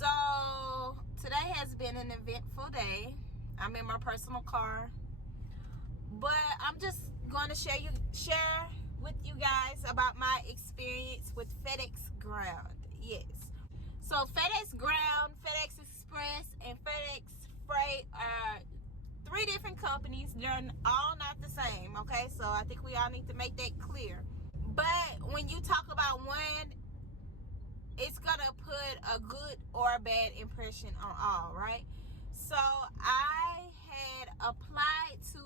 So today has been an eventful day. I'm in my personal car, but I'm just going to share with you guys about my experience with FedEx Ground. Yes, so FedEx Ground, FedEx Express, and FedEx Freight are three different companies. They're all not the same, okay? So I think we all need to make that clear. But when you talk about one, it's gonna put a good or a bad impression on all, right? So I had applied to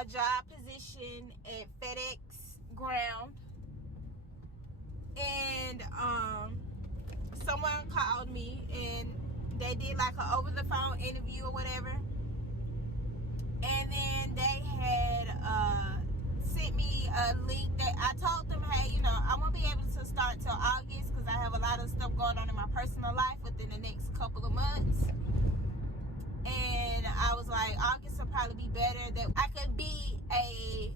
a job position at FedEx Ground, and someone called me and they did like an over the phone interview or whatever, and then they had sent me a link that I told them, hey, you know, I won't be able to start till August because I have a lot of stuff going on in my personal life within the next couple of months. And I was like, August will probably be better, that I could be a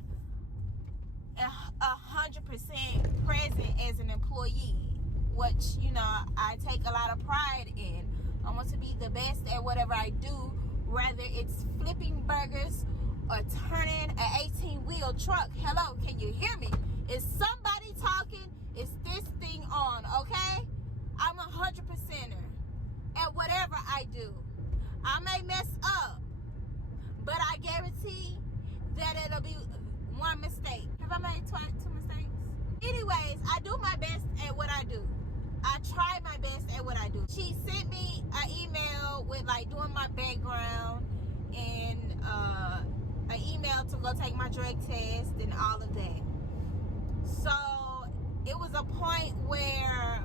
100% present as an employee, which, you know, I take a lot of pride in. I want to be the best at whatever I do, whether it's flipping burgers or turning an 18-wheel truck. Hello, can you hear me? Is somebody talking? Is this thing on? Okay? I'm 100%er at whatever I do. I may mess up, but I guarantee that it'll be one mistake. Have I made two mistakes? Anyways, I do my best at what I do. I try my best at what I do. She sent me an email with like doing my background and an email to go take my drug test and all of that. So it was a point where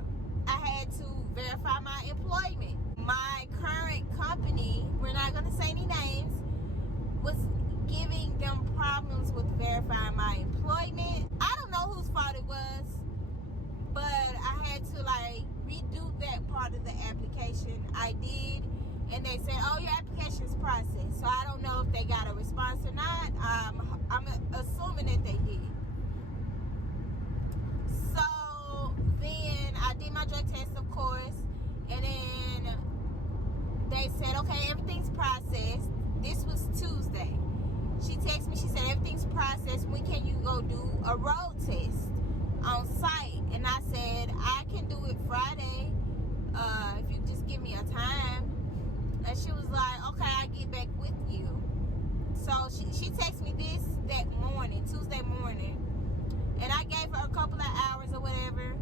I had to verify my employment. My current company, we're not going to say any names, was giving them problems with verifying my employment. I don't know whose fault it was, but I had to like redo that part of the application. I did, and they said, oh, your application's processed. So I don't know if they got a response or not. I'm assuming that they did. So then I did my drug test, of course, and then they said, okay, everything's processed. This was Tuesday. She texted me, she said, everything's processed. When can you go do a road test on site? And I said, I can do it Friday, if you just give me a time. And she was like, okay, I'll get back with you. So she texted me that morning, Tuesday morning. And I gave her a couple of hours or whatever.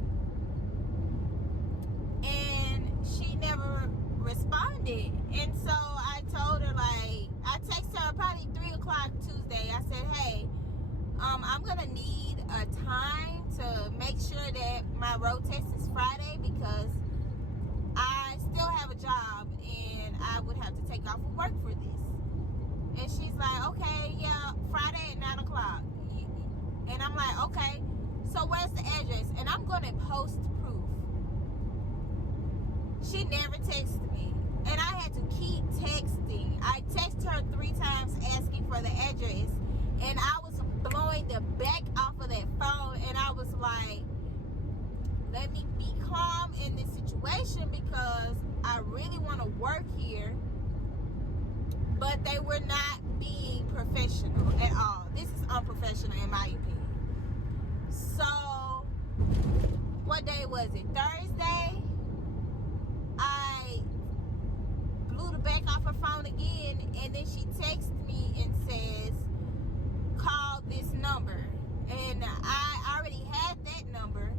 And she never responded. And so I told her, like, I texted her probably 3 o'clock Tuesday. I said, hey, I'm going to need a time to make sure that my road test is Friday because I still have a job and I would have to take off of work for this. And she's like, okay, yeah, Friday at 9 o'clock. And I'm like, okay, so where's the address? And I'm going to post proof. She never texted me. And I had to keep texting. I texted her 3 times asking for the address. And I was blowing the back off of that phone. And I was like, let me be calm in this situation because I really want to work here. But they were not being professional at all. This is unprofessional in my opinion. So, what day was it? Thursday? I blew the back off her phone again, and then she texted me and says, call this number. And I already had that number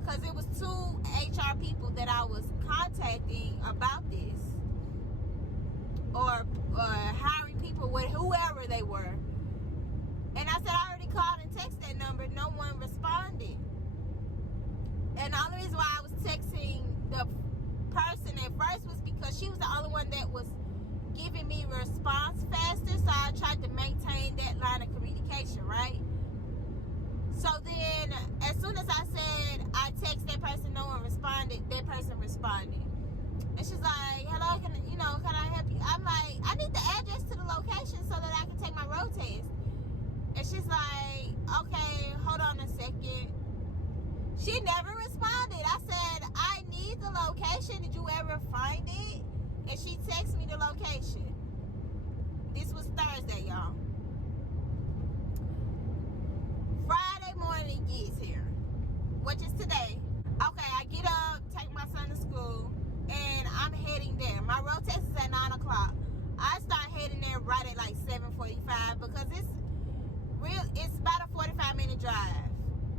because it was 2 HR people that I was contacting about this, or hiring people with whoever they were. And I said, I already called and texted that number. No one responded. And the only reason why I was texting the person at first was because she was the only one that was giving me a response faster. So I tried to maintain that line of communication, right? So then, as soon as I said I text that person, no one responded. That person responded. And she's like, hello, can I help you? I'm like, I need the address to the location so that I can take my road test. And she's like, okay, hold on a second. She never responded. I said, I need the location and she texted me the location. This was Thursday, y'all. Friday morning it gets here, which is today. Okay, I get up, take my son to school, and I'm heading there. My road test is at 9 o'clock. I start heading there right at like 7:45 because it's about a 45-minute drive,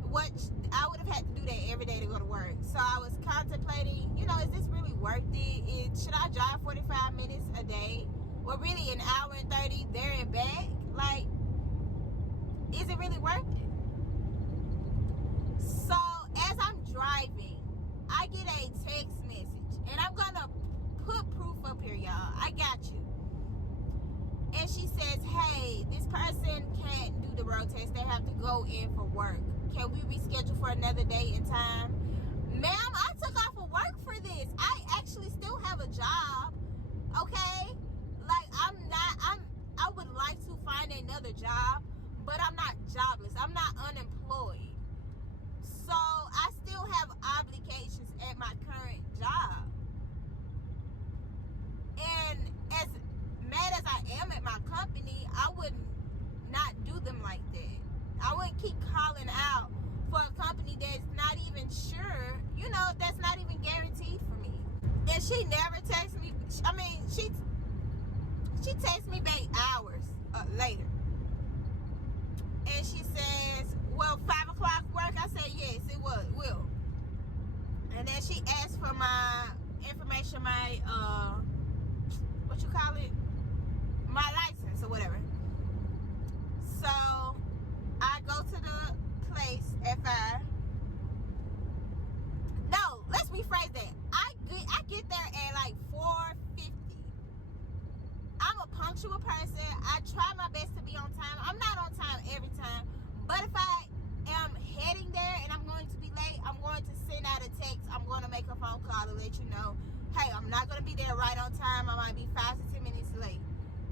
which I would have had to do that every day to go to work. So I was contemplating, is this really worth it? Should I drive 45 minutes a day? Well, really an hour and 30 there and back? Like, is it really worth it? So as I'm driving, I get a text message, and I'm gonna put proof up here, y'all. I got you. And she says, hey, this person can't do the road test. They have to go in for work. Can we reschedule for another day and time? Ma'am, I took off of work for this. I actually still have a job. Okay? Like, I would like to find another job, but I'm not jobless. I'm not unemployed. So I still have obligations at my current job. And as mad as I am at my company, I would not do them like that. I wouldn't keep calling out for a company that's not even sure, that's not even guaranteed for me. And she never texts me. I mean, she texts me back hours later. And she says, well, 5 o'clock work? I said, yes, it will. And then she asked for my information, my, what you call it? My license or whatever. So I go to the place at 5. No, let's rephrase that. I get there at like 4:50. I'm a punctual person. I try my best to be on time. I'm not on time every time, but if I am heading there and I'm going to be late, I'm going to send out a text. I'm going to make a phone call to let you know, hey, I'm not going to be there right on time. I might be 5 to 10 minutes late,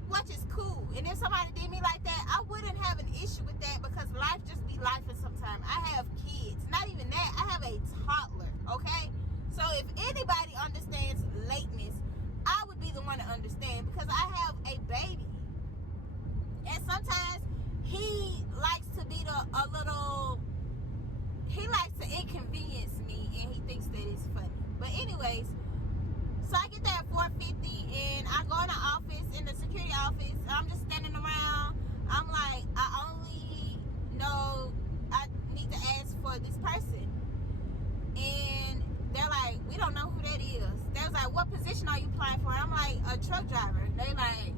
which is cool. And if somebody did me like that, I wouldn't have an issue with that because life just be life sometimes. I have kids. Not even that. I have a toddler, okay? So if anybody understands lateness, I would be the one to understand because I have a baby. And sometimes he likes to be he likes to inconvenience me, and he thinks that it's funny. But anyways, so I get there at 4:50, and I go in the office, in the security office, and I'm just standing around. I'm like, I only know I need to ask for this person. And they're like, we don't know who that is. They was like, what position are you applying for? I'm like, a truck driver. They like,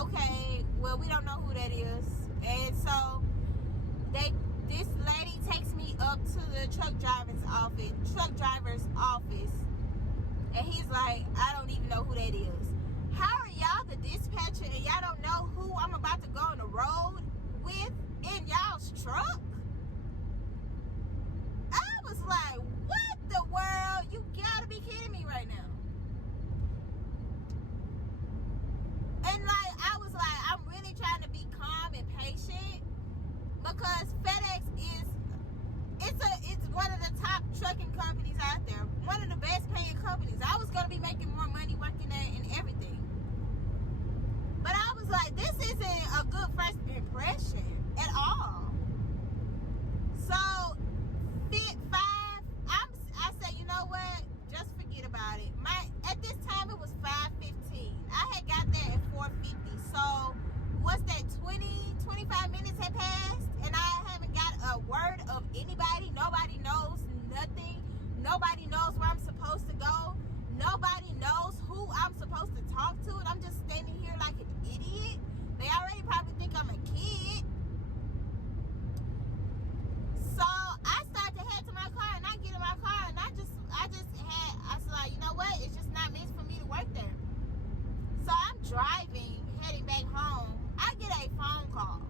okay, well, we don't know who that is. And so this lady takes me up to the truck driver's office, and he's like, I don't even know who that is. How are y'all the dispatcher and y'all don't know who I'm about to go on the road with in y'all's truck? I was like, what the world? You gotta be kidding me right now. And like, I was like, I'm really trying to be calm and patient because FedEx it's one of the top trucking companies out there. One of the best paying companies. I was going to be making more money working there and everything. But I was like, this isn't a good first impression at all. So, I said, you know what? Just forget about it. At this time, it was 5:15. I had got there at 4:50. So, what's that, 25 minutes had passed? And I haven't got a word of anybody. Nobody knows nothing. Nobody knows where I'm supposed to go. Nobody knows who I'm supposed to talk to. And I'm just standing here like an idiot. They already probably think I'm a kid. So I start to head to my car, and I get in my car, and I was like, you know what? It's just not meant for me to work there. So I'm driving, heading back home. I get a phone call.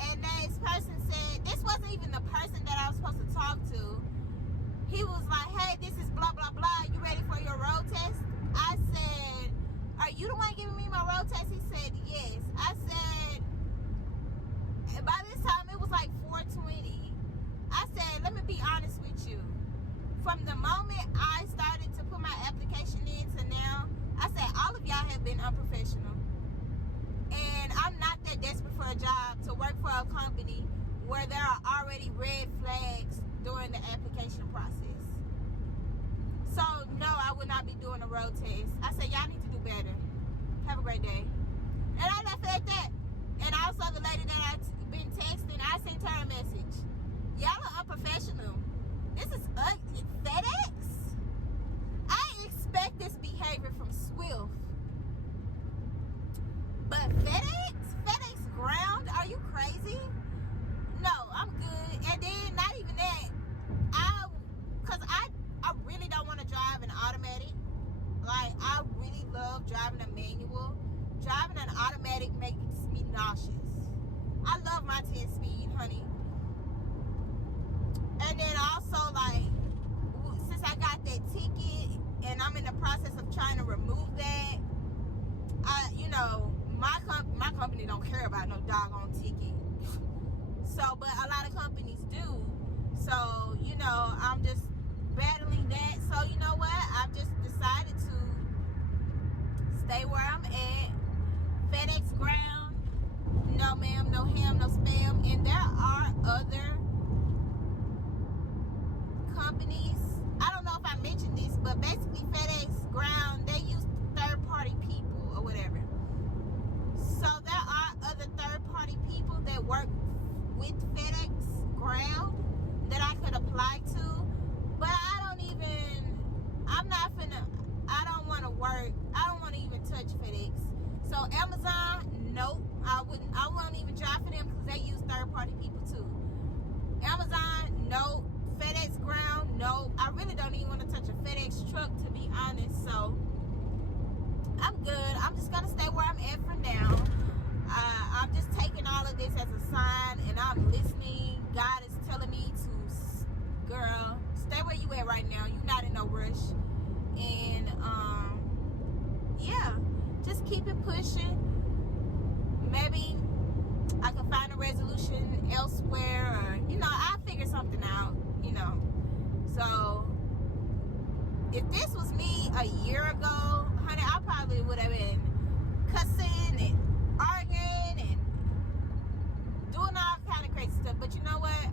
And this person said, this wasn't even the person that I was supposed to talk to. He was like, hey, this is blah, blah, blah. You ready for your road test? I said, are you the one giving me my road test? He said, yes. I said, by this time, it was like 4:20. I said, let me be honest with you. From the moment I started to put my application in to now, been unprofessional. And I'm not that desperate for a job to work for a company where there are already red flags during the application process. So, no, I would not be doing a road test. I said, y'all need to do better. Have a great day. And I left it at that. And also the lady that I've been texting, I sent her a message. Y'all are unprofessional. This is ugly. FedEx? I expect this behavior from Swift. But FedEx ground? Are you crazy? No, I'm good. And then not even that. Because I really don't want to drive an automatic. Like, I really love driving a manual. Driving an automatic makes me nauseous. I love my 10-speed, honey. And then also, like, since I got that ticket and I'm in the process of trying to remove that, my company don't care about no doggone ticket. So, but a lot of companies do. So, I'm just battling that. So, you know what? I've just decided to stay where I'm at. FedEx ground. No ma'am, no ham, no spam. And there are other companies. I don't know if I mentioned this, but basically FedEx ground, they use third-party people or whatever. So there are other third-party people that work with FedEx ground that I could apply to, but I don't want to work. I don't want to even touch FedEx. So Amazon, nope. I won't even drive for them because they use third-party people too. Amazon, nope. FedEx ground, nope. I really don't even want to touch a FedEx truck, to be honest. So I'm good. I'm just gonna stay where I'm at for now. I'm just taking all of this as a sign, and I'm listening. God is telling me to, girl, stay where you at right now. You're not in no rush. And yeah, just keep it pushing. Maybe I can find a resolution elsewhere, or I'll figure something out. So if this was me a year ago, honey, I probably would have been cussing and arguing and doing all kind of crazy stuff. But you know what?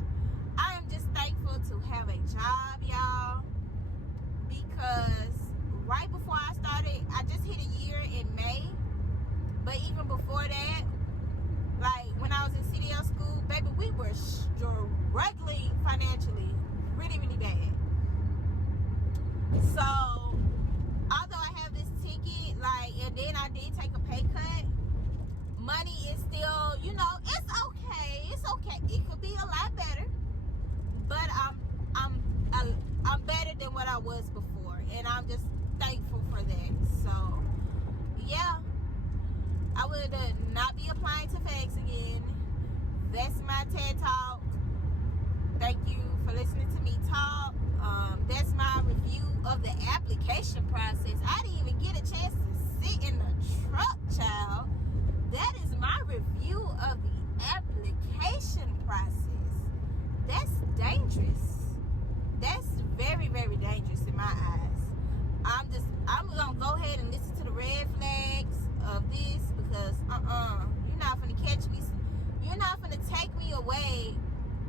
I am just thankful to have a job, y'all, because right before I started, I just hit a year in May. But even before that, like when I was in CDL school, baby, we were struggling financially really, really bad. So, although I have this ticket, and then I did take a pay cut, money is still, it's okay. It's okay. It could be a lot better, but I'm better than what I was before, and I'm just thankful for that. So, yeah, I would not be applying to FedEx again. That's my TED Talk. Thank you for listening to me talk. That's my review of the application process. I didn't even get a chance to sit in the truck, child. That is my review of the application process. That's dangerous. That's very, very dangerous in my eyes. I'm gonna go ahead and listen to the red flags of this, because you're not gonna catch me. You're not gonna take me away,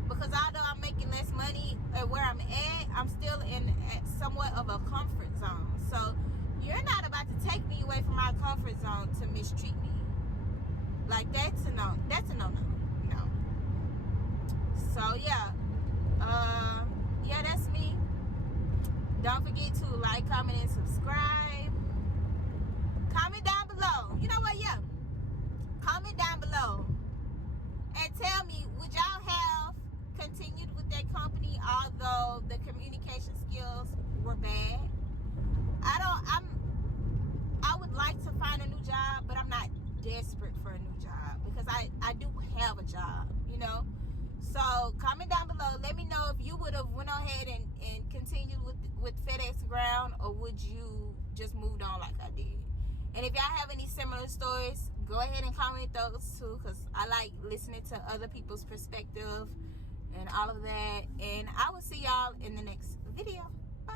because although I'm making less money at where I'm at, I'm still in somewhat of a comfort zone. So you're not about to take me away from my comfort zone to mistreat me. Like, that's a no. That's a no-no. No. So yeah, that's me. Don't forget to like, comment, and subscribe. Comment down below. You know what? Yeah. Comment down below and tell me, would y'all have continued with that company although the communication skills were bad? I would like to find a new job, but I'm not desperate for a new job, because I do have a job, So comment down below. Let me know if you would have went ahead and continued with FedEx ground, or would you just moved on like I did. And if y'all have any similar stories, go ahead and comment those too, because I like listening to other people's perspective and all of that. And I will see y'all in the next video. Bye.